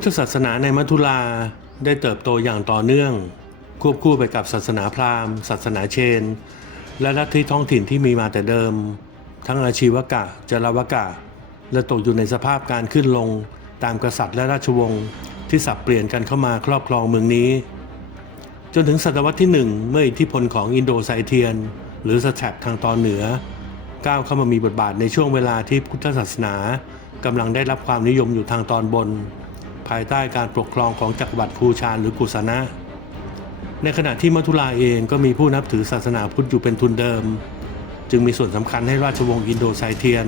พุทธศาสนาในมัทุลาได้เติบโตอย่างต่อเนื่อง ควบคู่ไปกับศาสนาพราหมณ์ ศาสนาเชน และลัทธิท้องถิ่นที่มีมาแต่เดิม ทั้งอาชีวกะจารวกะ และตกอยู่ในสภาพการขึ้นลงตามกษัตริย์และราชวงศ์ที่สับเปลี่ยนกันเข้ามาครอบครองเมืองนี้ จนถึงศตวรรษที่หนึ่งเมื่ออิทธิพลของอินโดไซเทียน หรือสแตปทางตอนเหนือ ก้าวเข้ามามีบทบาทในช่วงเวลาที่พุทธศาสนากำลังได้รับความนิยมอยู่ทางตอนบน ภายใต้การปกครองของจักรวรรดิภูชานหรือกุสนะ ในขณะที่มัทุลาเองก็มีผู้นับถือศาสนาพุทธอยู่เป็นทุนเดิม จึงมีส่วนสำคัญให้ราชวงศ์อินโดไซเทียน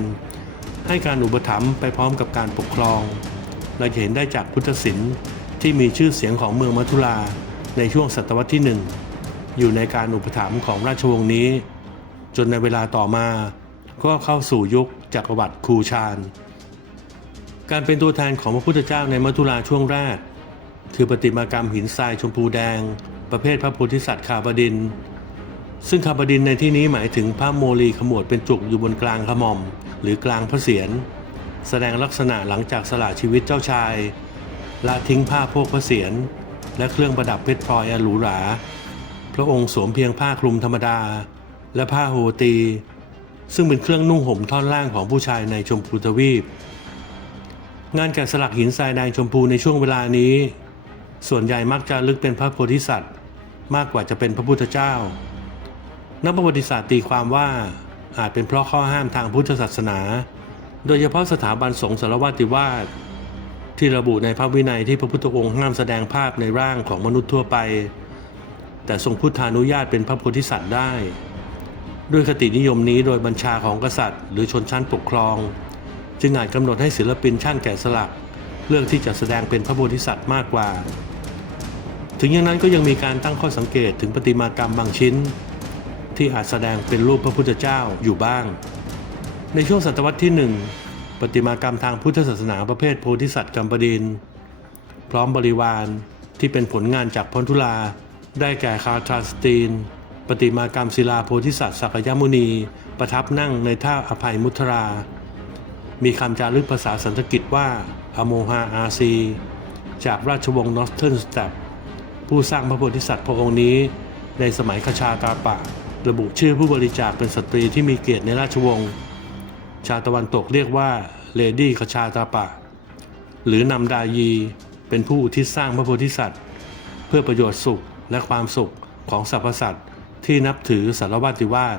ให้การอุปถัมภ์ไปพร้อมกับการปกครอง เราจะเห็นได้จากพุทธศิลป์ที่มีชื่อเสียงของเมืองมัทุลาในช่วงศตวรรษที่หนึ่งอยู่ในการอุปถัมภ์ของราชวงศ์นี้ จนในเวลาต่อมาก็เข้าสู่ยุคจักรวรรดิคูชาน การเป็นตัวแทนของพระพุทธเจ้าในมัทุลาช่วงแรก คือประติมากรรมหินทรายชมพูแดง ประเภทพระโพธิสัตว์คาบดิน ซึ่งคาบดินในที่นี้หมายถึงพระโมลีขมวดเป็นจุกอยู่บนกลางขมอม หรือกลางพระเศียรแสดงลักษณะหลังจากสละชีวิตเจ้าชายละทิ้งผ้าโพกพระเศียรและเครื่องประดับเพชรพลอยอันหรูหรา พระองค์สวมเพียงผ้าคลุมธรรมดา และผ้าโฮตี ซึ่งเป็นเครื่องนุ่งห่มท่อนล่างของผู้ชายในชมพูทวีป งานแกะสลักหินทรายแดงชมพูในช่วงเวลานี้ ส่วนใหญ่มักจะลึกเป็นพระโพธิสัตว์ มากกว่าจะเป็นพระพุทธเจ้า นักประวัติศาสตร์ตีความว่าอาจเป็นเพราะข้อห้ามทางพุทธศาสนา โดยเฉพาะสถาบันสงฆ์สารวัติวาสที่ระบุในพระวินัยที่พระพุทธองค์ห้ามแสดงภาพในร่างของมนุษย์ทั่วไป แต่ทรงพุทธานุญาตเป็นพระโพธิสัตว์ได้ ด้วยคตินิยมนี้โดยบัญชาของกษัตริย์ หรือชนชั้นปกครอง จึงอาจกำหนดให้ศิลปินช่างแกะสลัก เลือกที่จะแสดงเป็นพระโพธิสัตว์มากกว่า ถึงอย่างนั้นก็ยังมีการตั้งข้อสังเกตถึงประติมากรรมบางชิ้น ที่อาจแสดงเป็นรูปพระพุทธเจ้าอยู่บ้าง ในช่วงศตวรรษที่หนึ่งประติมากรรมทางพุทธศาสนาประเภทโพธิสัตว์กัมปดิน พร้อมบริวารที่เป็นผลงานจากพนธุลา ได้แก่คาทราสตีนประติมากรรมศิลาโพธิสัตว์สักยมุนี ประทับนั่งในท่าอภัยมุทรา มีคำจารึกภาษาสันสกฤตว่าอโมฮาอาซีจากราชวงศ์นอสเทิร์นสแตปผู้สร้างพระโพธิสัตว์พระองค์นี้ ในสมัยคชาตาปะ ระบุชื่อผู้บริจาคเป็นสตรีที่มีเกียรติในราชวงศ์ชาตะวันตกเรียกว่าเลดี้คชาตาปะ หรือนำดายีเป็นผู้ที่สร้างพระโพธิสัตว์ เพื่อประโยชน์สุขและความสุขของสรรพสัตว์ที่นับถือสารวัติวาส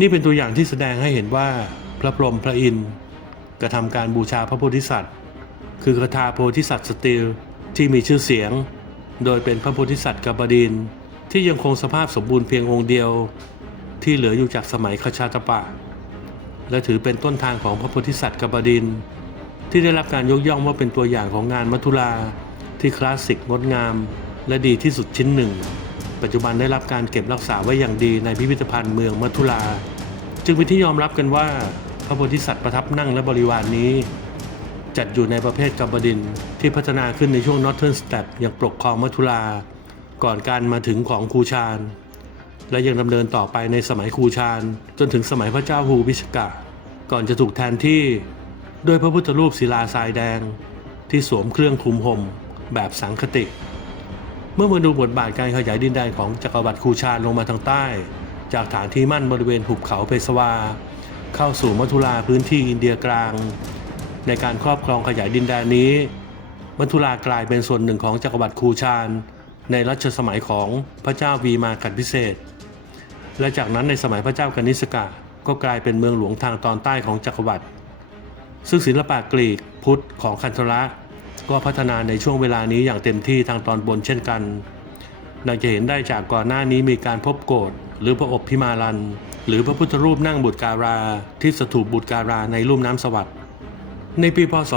นี่เป็นตัวอย่างที่แสดงให้เห็นว่า พระพรหมพระอินทร์กระทำการบูชาพระโพธิสัตว์ คือกระทาโพธิสัตว์สตีลที่มีชื่อเสียง โดยเป็นพระโพธิสัตว์กบดินที่ยังคงสภาพสมบูรณ์เพียงองค์เดียว ที่เหลืออยู่จากสมัยคชาตปะ และถือเป็นต้นทางของพระโพธิสัตว์กบดิน ที่ได้รับการยกย่องว่าเป็นตัวอย่างของงานมัทุลาที่คลาสสิกงดงาม และดีที่สุดชิ้นหนึ่ง ปัจจุบันได้รับการเก็บรักษาไว้อย่างดีในพิพิธภัณฑ์เมืองมัทุลาจึงเป็นที่ยอมรับกันว่า พระโพธิสัตว์ประทับนั่งและบริวารนนี้ จัดอยู่ในประเภทกับบดินที่พัฒนาขึ้นในช่วงนอ r t เทิร์นส p อย่างปกครองมัทุลา ก่อนการมาถึงของคูชาน และยังดำเนินต่อไปในสมัยคูชาน จนถึงสมัยพระเจ้าฮูวิชกะ ก่อนจะถูกแทนที่ด้วยพระพุทธรูปศิลาทรายแดง ที่สวมเครื่องคลุมห่มแบบสังคติ เมื่อมาดูบทบาทการขยายดินแดนของจักรวรรดิคูชานลงมาทางใต้ จากฐานที่มั่นบริเวณหุบเขาเพสวา เข้าสู่มัทุลาพื้นที่อินเดียกลาง ในการครอบครองขยายดินแดนนี้ มัทุลากลายเป็นส่วนหนึ่งของจักรวรรดิคูชาน ในรัชสมัยของพระเจ้าวีมากัดพิเศษ และจากนั้นในสมัยพระเจ้ากนิสกะก็กลายเป็นเมืองหลวงทางตอนใต้ของจักรวรรดิซึ่งศิลปะกรีกพุทธของคันธระก็พัฒนาในช่วงเวลานี้อย่างเต็มที่ทางตอนบนเช่นกันเราจะเห็นได้จากก่อนหน้านี้มีการพบโกด หรือพระอบพิมาลัน หรือพระพุทธรูปนั่งบุตรการา ที่สถูปบุตรการาในลุ่มน้ำสวัสด์ในปีพศ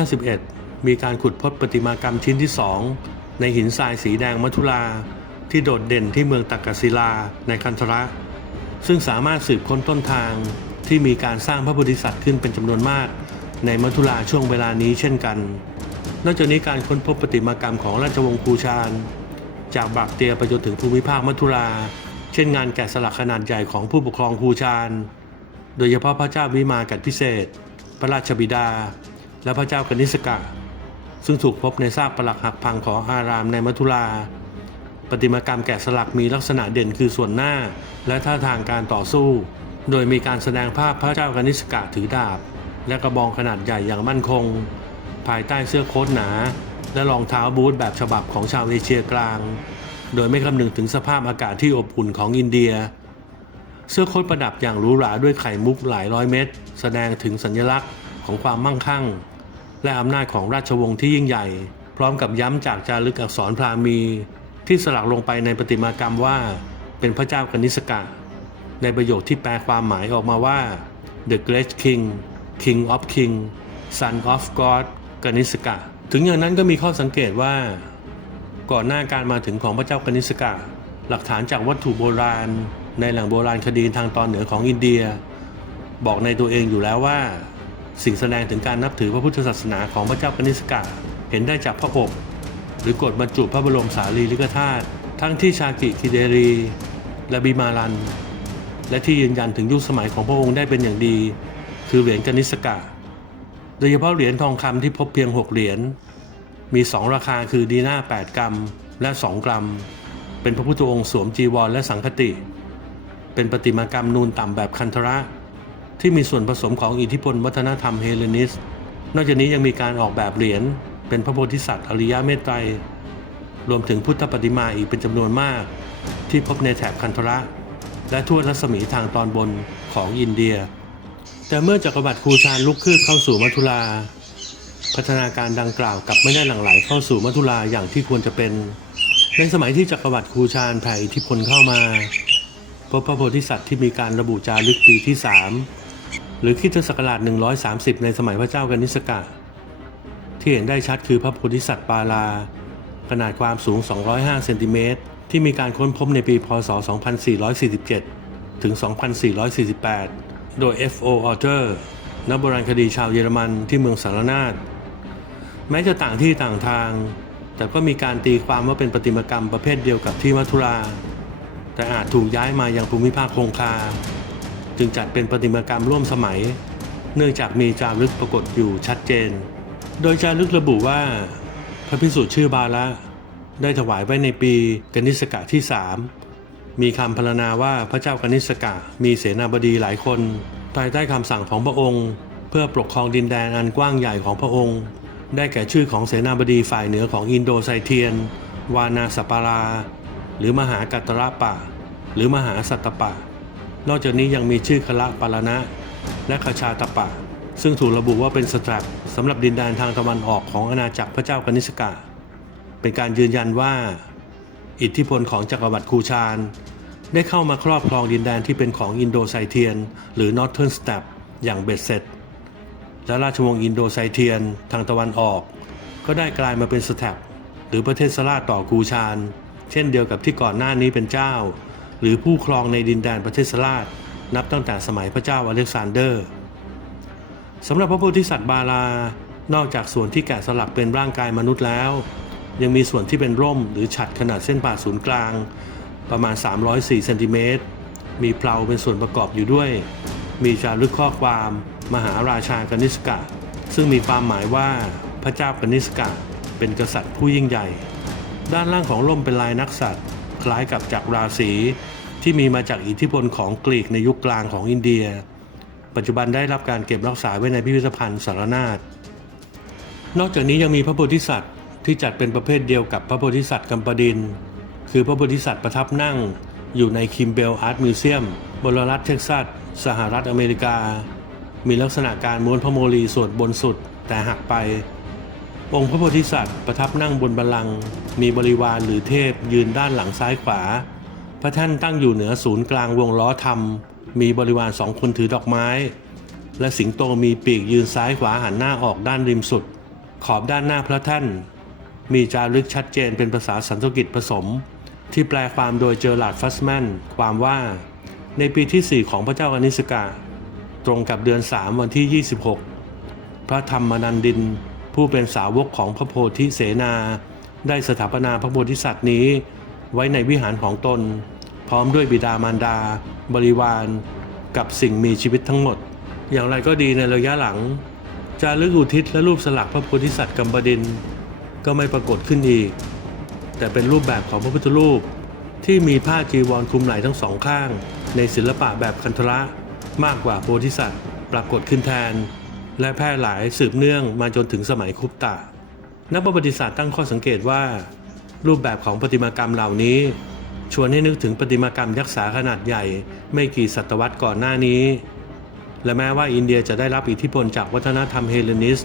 2551 มีการขุดพบประติมากรรมชิ้นที่ 2 ในหินทรายสีแดงมัทุลาที่โดดเด่นที่เมืองตักกศิลาในคันธระ ซึ่งสามารถสืบค้นต้นทางที่มีการสร้างพระโพธิสัตว์ขึ้นเป็นจำนวนมาก ในมัทุลาช่วงเวลานี้เช่นกัน นอกจากนี้การค้นพบประติมากรรมของราชวงศ์คูชานจากบากเตียไปจนถึงภูมิภาคมัทุรา ช่นงานแกะสลักขนาดใหญ่ของผู้ปกครองคูชาน โดยเฉพาะพระเจ้าวิมากัดพิเศษ พระราชบิดา และพระเจ้ากนิสกะ ซึ่งถูกพบในซากปรักหักพังของอารามในมัทุราประติมากรรมแกะสลักมีลักษณะเด่นคือส่วนหน้า และท่าทางการต่อสู้ โดยมีการแสดงภาพพระเจ้ากนิสกะถือดาบ และกระบองขนาดใหญ่อย่างมั่นคง ภายใต้เสื้อโค้ทหนา และรองเท้าบูทแบบฉบับของชาวเอเชียกลาง โดยไม่คำนึงถึงสภาพอากาศที่อบอุ่นของอินเดีย เสื้อโค้ทประดับอย่างหรูหราด้วยไข่มุกหลายร้อยเม็ดแสดงถึงสัญลักษณ์ของความมั่งคั่ง และอำนาจของราชวงศ์ที่ยิ่งใหญ่ พร้อมกับย้ำจากจารึกอักษรพราหมี ที่สลักลงไปในประติมากรรมว่า เป็นพระเจ้ากนิสกะ ในประโยคที่แปลความหมายออกมาว่า The Great King King of King Son of God กนิสกะ ถึงอย่างนั้นก็มีข้อสังเกตว่า ก่อนหน้าการมาถึงของพระเจ้ากนิสกะหลักฐานจากวัตถุโบราณ ในแหล่งโบราณคดีทางตอนเหนือของอินเดีย บอกในตัวเองอยู่แล้วว่า สิ่งแสดงถึงการนับถือพระพุทธศาสนาของพระเจ้ากนิสกะเห็นได้จากพระอบหรือกฎบรรจุพระบรมสารีริกธาตุทั้งที่ชากิคิเดรีและบิมารัน และที่ยืนยันถึงยุคสมัยของพระองค์ได้เป็นอย่างดี คือเหรียญกนิสกะโดยเฉพาะเหรียญทองคำที่พบเพียง 6 เหรียญ มี 2 ราคาคือดีน่า8 กรัม และ 2 กรัม เป็นพระพุทธองค์สวมจีวรและสังคติ เป็นประติมากรรมนูนต่ำแบบคันธระ ที่มีส่วนผสมของอิทธิพลวัฒนธรรมเฮเลนิส นอกจากนี้ยังมีการออกแบบเหรียญเป็นพระโพธิสัตว์อริยะเมตไตรรวมถึงพุทธปฏิมาอีกเป็นจำนวนมาก ที่พบในแถบคันธระ และทั่วรัศมีทางตอนบนของอินเดีย แต่เมื่อจักรวรรดิคูชานลุกขึ้นเข้าสู่มัทุรา พัฒนาการดังกล่าวกลับไม่ได้หลั่งไหลเข้าสู่มัทุราอย่างที่ควรจะเป็น ในสมัยที่จักรวรรดิคูชานแผ่อิทธิพลเข้ามา พบพระโพธิสัตว์ที่มีการระบุจารึกปีที่ 3 หรือคริสตศักราช130 ในสมัยพระเจ้ากนิษกะ ที่เห็นได้ชัดคือพระโพธิสัตว์ปาลา ขนาดความสูง 205 เซนติเมตรที่มีการค้นพบในปีพศ 2447 ถึง 2448 โดย F.O. Author นักโบราณคดีชาวเยอรมันที่เมืองสารนาฏ แม้จะต่างที่ต่างทาง แต่ก็มีการตีความว่าเป็นประติมากรรมประเภทเดียวกับที่มัทุรา แต่อาจถูกย้ายมายังภูมิภาคคงคา จึงจัดเป็นประติมากรรมร่วมสมัย เนื่องจากมีจารึกปรากฏอยู่ชัดเจน โดยจารึกระบุว่า พระพิสุทธิ์ชื่อบาละได้ถวายไว้ในปีกนิษกะที่สามมีคำพรรณนาว่าพระเจ้ากนิษกะมีเสนาบดีหลายคน ภายใต้คำสั่งของพระองค์ เพื่อปกครองดินแดนอันกว้างใหญ่ของพระองค์ ได้แก่ชื่อของเสนาบดีฝ่ายเหนือของอินโดไซเทียน วานาสปารา หรือมหากัตระปะหรือมหาสัตตปะนอกจากนี้ยังมีชื่อคละปารณะ และคชาตปะซึ่งถูกระบุว่าเป็นสตรัปสำหรับดินแดนทางตะวันออกของอาณาจักรพระเจ้ากนิษกะเป็นการยืนยันว่า อิทธิพลของจักรวรรดิคูชาน ได้เข้ามาครอบครองดินแดนที่เป็นของอินโดไซเทียน หรือ Northern Steppe อย่างเบ็ดเสร็จ และราชวงศ์อินโดไซเทียนทางตะวันออก ก็ได้กลายมาเป็นสแตปหรือประเทศสลาต่อกูชาน เช่นเดียวกับที่ก่อนหน้านี้เป็นเจ้า หรือผู้ครองในดินแดนประเทศสลาดนับตั้งแต่สมัยพระเจ้าอเล็กซานเดอร์สำหรับพระโพธิสัตว์บาลา นอกจากส่วนที่แกะสลักเป็นร่างกายมนุษย์แล้ว ยังมีส่วนที่เป็นร่มหรือฉัดขนาดเส้นผ่าศูนย์กลาง ประมาณ 304เซนติเมตรมีเพลาเป็นส่วนประกอบอยู่ด้วย มีจารึกข้อความ มหาราชากนิสกะ ซึ่งมีความหมายว่าพระเจ้ากนิสกะ เป็นกษัตริย์ผู้ยิ่งใหญ่ ด้านล่างของร่มเป็นลายนักสัตว์คล้ายกับจักรราศีที่มีมาจากอิทธิพลของกรีกในยุคกลางของอินเดีย ปัจจุบันได้รับการเก็บรักษาไว้ในพิพิธภัณฑ์สารนาฏนอกจากนี้ยังมีพระโพธิสัตว์ที่จัดเป็นประเภทเดียวกับพระโพธิสัตว์กัมปดิน คือพระโพธิสัตว์ประทับนั่งอยู่ในคิมเบลอาร์ตมิวเซียมบนรัฐเท็กซัส สหรัฐอเมริกา มีลักษณะการม้วนพระโมลีส่วนบนสุดแต่หักไป องค์พระโพธิสัตว์ประทับนั่งบนบัลลังก์มีบริวารหรือเทพยืนด้านหลังซ้ายขวา พระท่านตั้งอยู่เหนือศูนย์กลางวงล้อธรรม มีบริวารสองคนถือดอกไม้ และสิงโตมีปีกยืนซ้ายขวาหันหน้าออกด้านริมสุด ขอบด้านหน้าพระท่าน มีจารึกชัดเจนเป็นภาษาสันสกฤตผสม ที่แปลความโดยเจอร์ลาดฟัสแมนความว่า ในปีที่ 4 ของพระเจ้าอนิสกา ตรงกับเดือน 3 วันที่ 26 พระธรรมนันดิน ผู้เป็นสาวกของพระโพธิเสนา ได้สถาปนาพระโพธิสัตว์นี้ ไว้ในวิหารของตน พร้อมด้วยบิดามารดา บริวาร กับสิ่งมีชีวิตทั้งหมด อย่างไรก็ดีในระยะหลัง จารึกอุทิศและรูปสลักพระโพธิสัตว์กัมบดิน ก็ไม่ปรากฏขึ้นอีก แต่เป็นรูปแบบของพระพุทธรูปที่มีผ้าจีวรคลุมไหล่ทั้งสองข้าง ในศิลปะแบบคันธระ มากกว่าโพธิสัตว์ปรากฏขึ้นแทน และแพร่หลายสืบเนื่องมาจนถึงสมัยคุปตะ นักประวัติศาสตร์ตั้งข้อสังเกตว่า รูปแบบของประติมากรรมเหล่านี้ ชวนให้นึกถึงประติมากรรมยักษ์สาขนาดใหญ่ ไม่กี่ศตวรรษก่อนหน้านี้ และแม้ว่าอินเดียจะได้รับอิทธิพลจากวัฒนธรรมเฮเลนิส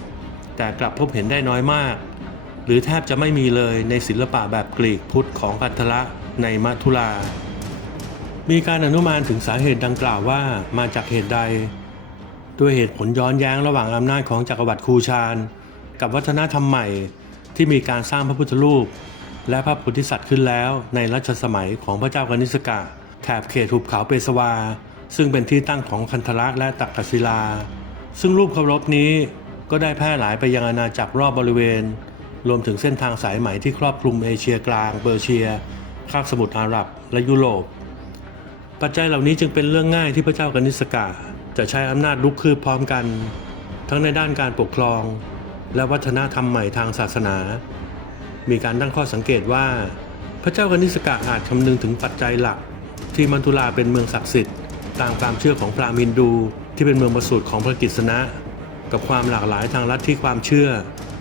แต่กลับพบเห็นได้น้อยมาก หรือแทบจะไม่มีเลยในศิลปะแบบกรีกพุทธของกัทละในมัทุลา มีการอนุมานถึงสาเหตุดังกล่าวว่ามาจากเหตุใด ด้วยเหตุผลย้อนแย้งระหว่างอำนาจของจักรวรรดิคูชานกับวัฒนธรรมใหม่ที่มีการสร้างพระพุทธรูป และพระโพธิสัตว์ขึ้นแล้วในรัชสมัยของพระเจ้ากนิสกะแถบเขตหุบเขาเปสวา ซึ่งเป็นที่ตั้งของคันธละและตักกศิลา ซึ่งรูปเคารพนี้ก็ได้แพร่หลายไปยังอาณาจักรรอบบริเวณ รวมถึงเส้นทางสายไหมที่ครอบคลุมเอเชียกลางเปอร์เซียคาบสมุทรอาหรับและยุโรป ปัจจัยเหล่านี้จึงเป็นเรื่องง่ายที่พระเจ้ากนิษกะจะใช้อำนาจลุกคืบพร้อมกัน ทั้งในด้านการปกครอง และวัฒนธรรมใหม่ทางศาสนา มีการตั้งข้อสังเกตว่า พระเจ้ากนิษกะอาจคำนึงถึงปัจจัยหลัก ที่มันทุลาเป็นเมืองศักดิ์สิทธิ์ตามความเชื่อของพราหมณ์ฮินดูที่เป็นเมืองประสูติของพระกฤษณะ กับความหลากหลายทางลัทธิความเชื่อ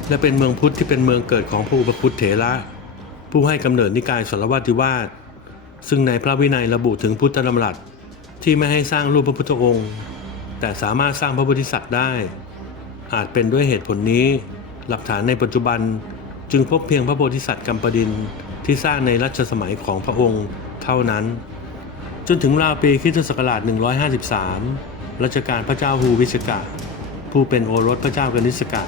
และเป็นเมืองพุทธที่เป็นเมืองเกิดของพระอุปคุตเถระผู้ให้กำเนิดนิกายสารวัติวาส ซึ่งในพระวินัยระบุถึงพุทธดำรัสที่ไม่ให้สร้างรูปพระพุทธองค์ แต่สามารถสร้างพระโพธิสัตว์ได้ อาจเป็นด้วยเหตุผลนี้ หลักฐานในปัจจุบันจึงพบเพียงพระโพธิสัตว์กัมปดินที่สร้างในรัชสมัยของพระองค์เท่านั้น จนถึงราวปีคริสตศักราช 153 รัชกาลพระเจ้าฮูวิสกะ ผู้เป็นโอรสพระเจ้ากนิษกะ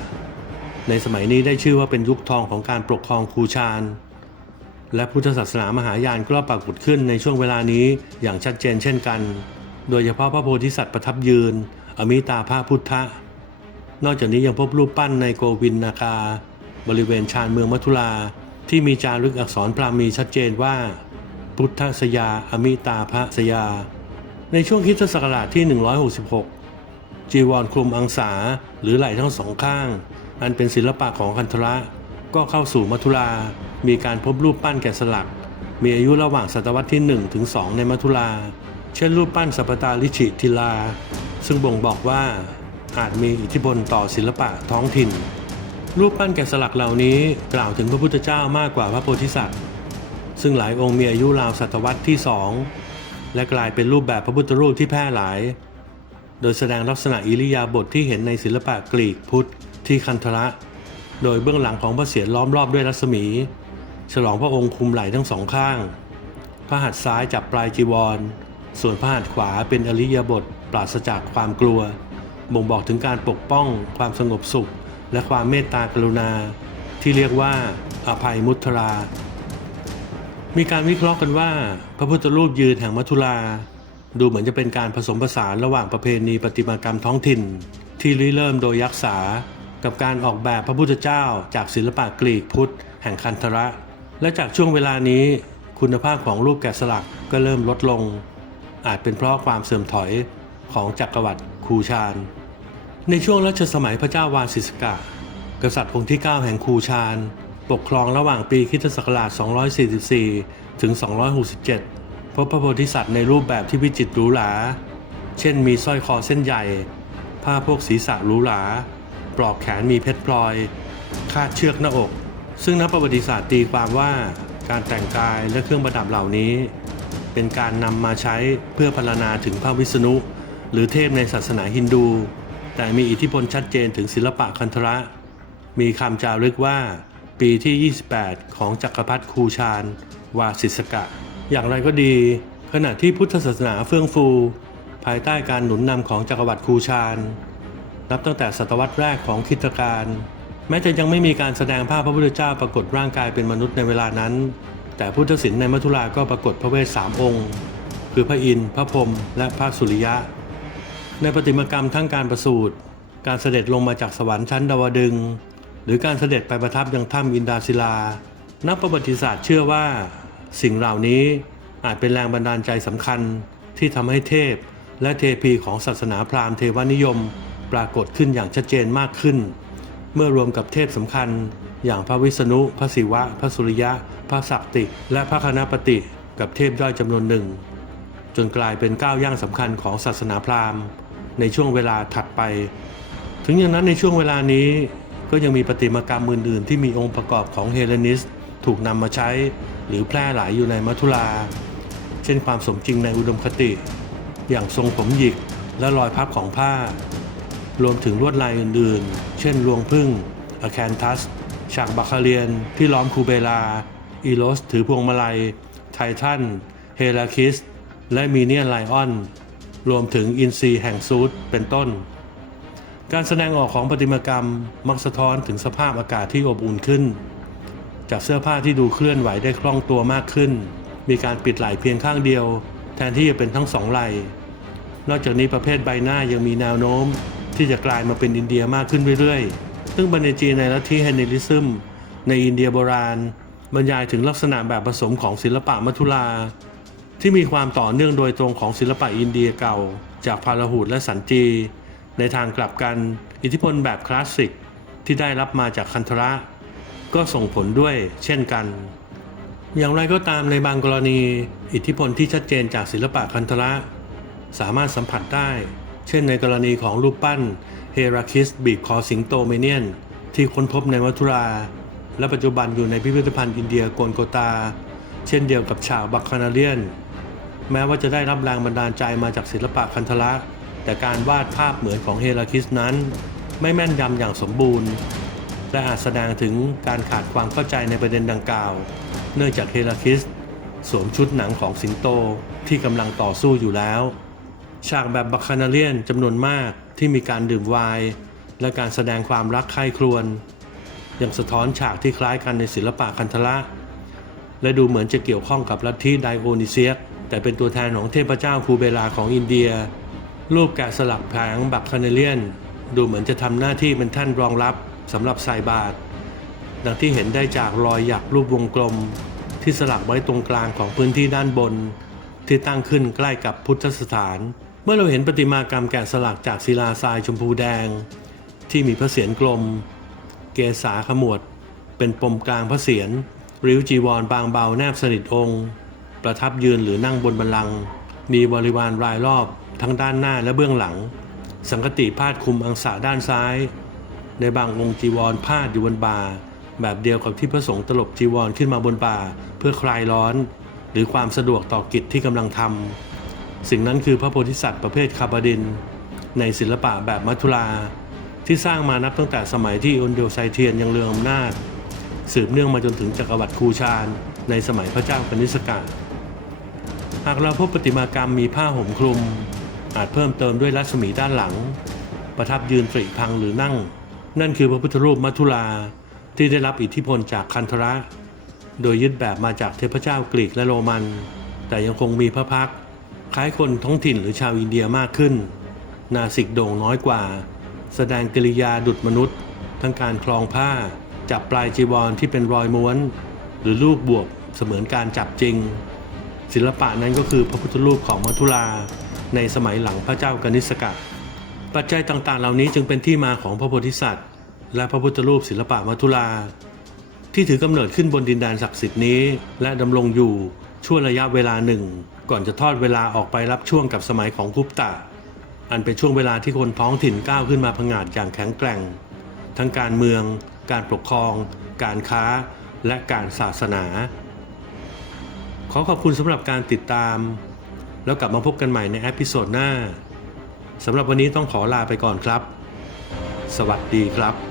ในสมัยนี้ได้ชื่อว่าเป็นยุคทองของการปกครองคูชาน และพุทธศาสนามหายานก็ปรากฏขึ้นในช่วงเวลานี้อย่างชัดเจนเช่นกัน โดยเฉพาะพระโพธิสัตว์ประทับยืน อมิตาภาพุทธะ นอกจากนี้ยังพบรูปปั้นในโกวินนาคา บริเวณชานเมืองมัทุลาที่มีจารึกอักษรพราหมีชัดเจนว่า พุทธสยาอมิตาภสยา ในช่วงคิสตศักราชที่ 166 จีวรคลุมอังสาหรือไหล่ทั้งสองข้าง อันเป็นศิลปะของคันธระ ก็เข้าสู่มัทุลามีการพบรูปปั้นแกะสลัก มีอายุระหว่างศตวรรษที่ 1 ถึง 2 ในมัทุลาเช่นรูปปั้นสัปตาลิชิทิลา ซึ่งบ่งบอกว่าอาจมีอิทธิพลต่อศิลปะท้องถิ่น รูปปั้นแกะสลักเหล่านี้กล่าวถึงพระพุทธเจ้ามากกว่าพระโพธิสัตว์ ซึ่งหลายองค์มีอายุราวศตวรรษที่สองและกลายเป็นรูปแบบพระพุทธรูปที่แพร่หลาย โดยแสดงลักษณะอิริยาบถทที่เห็นในศิลปะกรีกพุทธที่คันธระ โดยเบื้องหลังของพระเศียรล้อมรอบด้วยรัศมี ฉลองพระองค์คุมไหล่ทั้งสองข้าง พระหัตถ์ซ้ายจับปลายจีวร ส่วนพระหัตถ์ขวาเป็นอริยบทปราศจากความกลัว บ่งบอกถึงการปกป้องความสงบสุข และความเมตตากรุณา ที่เรียกว่าอภัยมุทรา มีการวิเคราะห์กันว่า พระพุทธรูปยืนแห่งมัทุลาดูเหมือนจะเป็นการผสมผสานระหว่างประเพณีประติมากรรมท้องถิ่น ที่ริเริ่มโดยยักษา กับการออกแบบพระพุทธเจ้า จากศิลปะกรีกพุทธแห่งคันธระ และจากช่วงเวลานี้คุณภาพของรูปแกะสลักก็เริ่มลดลง อาจเป็นเพราะความเสื่อมถอยของจักรวรรดิคูชาน ในช่วงรัชสมัยพระเจ้าวานสิสกะ กษัตริย์องค์ที่ 9 แห่งคูชาน ปกครองระหว่างปีคิศักราช 244 ถึง 267 พบพระโพธิสัตว์ในรูปแบบที่วิจิตรหรูหรา เช่นมีสร้อยคอเส้นใหญ่ ผ้าพวกศีรษะหรูหรา ปลอกแขนมีเพชรพลอย คาดเชือกหน้าอก ซึ่งนักประวัติศาสตร์ตีความว่าการแต่งกายและเครื่องประดับเหล่านี้ เป็นการนำมาใช้เพื่อพรรณนาถึงพระวิษณุ หรือเทพในศาสนาฮินดู แต่มีอิทธิพลชัดเจนถึงศิลปะคันธระ มีคำจารึกว่าปีที่ 28 ของจักรพรรดิคูชานวาสิสกะ อย่างไรก็ดี ขณะที่พุทธศาสนาเฟื่องฟู ภายใต้การหนุนนำของจักรวรรดิคูชาน นับตั้งแต่ศตวรรษแรกของคิตกาลแม้จะยังไม่มีการแสดงภาพพระพุทธเจ้าปรากฏร่างกายเป็นมนุษย์ในเวลานั้น แต่พุทธศิลป์ในมัทุราก็ปรากฏพระเวสสามองค์ คือพระอินทร์พระพรหมและพระสุริยะ ในประติมากรรมทั้งการประสูติการเสด็จลงมาจากสวรรค์ชั้นดาวดึง หรือการเสด็จไปประทับยังถ้ำอินดาศิลา นักประวัติศาสตร์เชื่อว่า สิ่งเหล่านี้อาจเป็นแรงบันดาลใจสำคัญที่ทำให้เทพและเทพีของศาสนาพราหมณ์เทวนิยม ปรากฏขึ้นอย่างชัดเจนมากขึ้น เมื่อรวมกับเทพสำคัญ อย่างพระวิษณุ พระศิวะ พระสุริยะ พระศักติ และพระคณปติ กับเทพย่อยจำนวนหนึ่ง จนกลายเป็นก้าวย่างสำคัญของศาสนาพราหมณ์ ในช่วงเวลาถัดไป ถึงอย่างนั้นในช่วงเวลานี้ก็ยังมีประติมากรรมอื่นๆ ที่มีองค์ประกอบของเฮเลนิสถูกนำมาใช้หรือแพร่หลายอยู่ในมัทุลาเช่นความสมจริงในอุดมคติ อย่างทรงผมหยิกและรอยพับของผ้า รวมถึงลวดลายอื่นๆ เช่นรวงพึ่งอะแคนทัส ฉากบัคาเรียนที่ล้อมคูเบลา อีโลสถือพวงมาลัย ไททัน เฮราคิส และมีเนียนไลออน รวมถึงอินซีแห่งซูดเป็นต้น การแสดงออกของประติมากรรมมักสะท้อนถึงสภาพอากาศที่อบอุ่นขึ้น จากเสื้อผ้าที่ดูเคลื่อนไหวได้คล่องตัวมากขึ้น มีการปิดไหล่เพียงข้างเดียว แทนที่จะเป็นทั้งสองไหล่นอกจากนี้ประเภทใบหน้ายังมีแนวโน้ม ที่จะกลายมาเป็นอินเดียมากขึ้นเรื่อยๆ ซึ่งบรรณจีในลัทธิเฮเนลิซึมในอินเดียโบราณ บรรยายถึงลักษณะแบบผสมของศิลปะมัทุลาที่มีความต่อเนื่องโดยตรงของศิลปะอินเดียเก่า จากพาลหูดและสันจี ในทางกลับกันอิทธิพลแบบคลาสสิกที่ได้รับมาจากคันธระ ก็ส่งผลด้วยเช่นกัน อย่างไรก็ตามในบางกรณี อิทธิพลที่ชัดเจนจากศิลปะคันธระ สามารถสัมผัสได้ เช่นในกรณีของรูปปั้นเฮราคิสบีบคอสิงโตเมเนียน ที่ค้นพบในมัทุรา และปัจจุบันอยู่ในพิพิธภัณฑ์อินเดียโกนโกตา เช่นเดียวกับฉากบัคคานาเลียน แม้ว่าจะได้รับแรงบันดาลใจมาจากศิลปะคันธระแต่การวาดภาพเหมือนของเฮราคิสนั้น ไม่แม่นยำอย่างสมบูรณ์ และอาจแสดงถึงการขาดความเข้าใจในประเด็นดังกล่าว เนื่องจากเฮราคิสสวมชุดหนังของสิงโตที่กำลังต่อสู้อยู่แล้ว ฉากแบบบัคคานาเลียนจำนวนมากที่มีการดื่มไวน์และการแสดงความรักใคร่ครวญอยังสะท้อนฉากที่คล้ายกันในศิลปะคันธละและดูเหมือนจะเกี่ยวข้องกับลัทธิไดโอนิเซียสแต่เป็นตัวแทนของเทพเจ้าคูเบลาของอินเดีย รูปแกะสลักแผงบัคคานาเลียน ดูเหมือนจะทำหน้าที่เป็นท่านรองรับสำหรับใส่บาตรดังที่เห็นได้จากรอยหยักรูปวงกลม ที่สลักไว้ตรงกลางของพื้นที่ด้านบน ที่ตั้งขึ้นใกล้กับพุทธสถาน มื่อเราเห็นประติมากรรมแกะสลักจากศิลาทรายชมพูแดง ที่มีพระเศียรกลม เกศาขมวด เป็นปมกลางพระเศียรริ้วจีวรบางเบาแนบสนิทองค์ ประทับยืนหรือนั่งบนบัลลังก์มีบริวารรายรอบทั้งด้านหน้าและเบื้องหลัง สังกติพาดคุมอังสะด้านซ้าย ในบางองค์จีวรพาดอยู่บนบ่าแบบเดียวกับที่พระสงฆ์ตลบจีวรขึ้นมาบนบ่าเพื่อคลายร้อน หรือความสะดวกต่อกิจที่กำลังทำ สิ่งนั้นคือพระโพธิสัตว์ประเภทคาบดิน ในศิลปะแบบมัทุลาที่สร้างมานับตั้งแต่สมัยที่อุนเดลไซเทียนยังเรืองอำนาจ สืบเนื่องมาจนถึงจักรวรรดิคูชานในสมัยพระเจ้ากนิษกะหากเราพบประติมากรรมมีผ้าห่มคลุม อาจเพิ่มเติมด้วยรัศมีด้านหลัง ประทับยืนตรีพังหรือนั่ง นั่นคือพระพุทธรูปมัทุลาที่ได้รับอิทธิพลจากคันธระ โดยยึดแบบมาจากเทพเจ้ากรีกและโรมัน แต่ยังคงมีพระพักตร คล้ายคนท้องถิ่นหรือชาวอินเดียมากขึ้น นาสิกโด่งน้อยกว่า แสดงกิริยาดุจมนุษย์ ทั้งการคลองผ้า จับปลายจีวรที่เป็นรอยม้วน หรือลูกบวบเสมือนการจับจริง ศิลปะนั้นก็คือพระพุทธรูปของมัทุลาในสมัยหลังพระเจ้ากนิษกะ ปัจจัยต่างๆ เหล่านี้จึงเป็นที่มาของพระโพธิสัตว์ และพระพุทธรูปศิลปะมัทุลา ที่ถือกำเนิดขึ้นบนดินแดนศักดิ์สิทธิ์นี้ และดำรงอยู่ช่วงระยะเวลาหนึ่ง ก่อนจะทอดเวลาออกไปรับช่วงกับสมัยของกุปตะ อันเป็นช่วงเวลาที่คนท้องถิ่นก้าวขึ้นมาผงาดอย่างแข็งแกร่ง ทั้งการเมือง การปกครอง การค้า และการศาสนา ขอขอบคุณสำหรับการติดตาม แล้วกลับมาพบกันใหม่ในเอพิโซดหน้าสำหรับวันนี้ต้องขอลาไปก่อนครับ สวัสดีครับ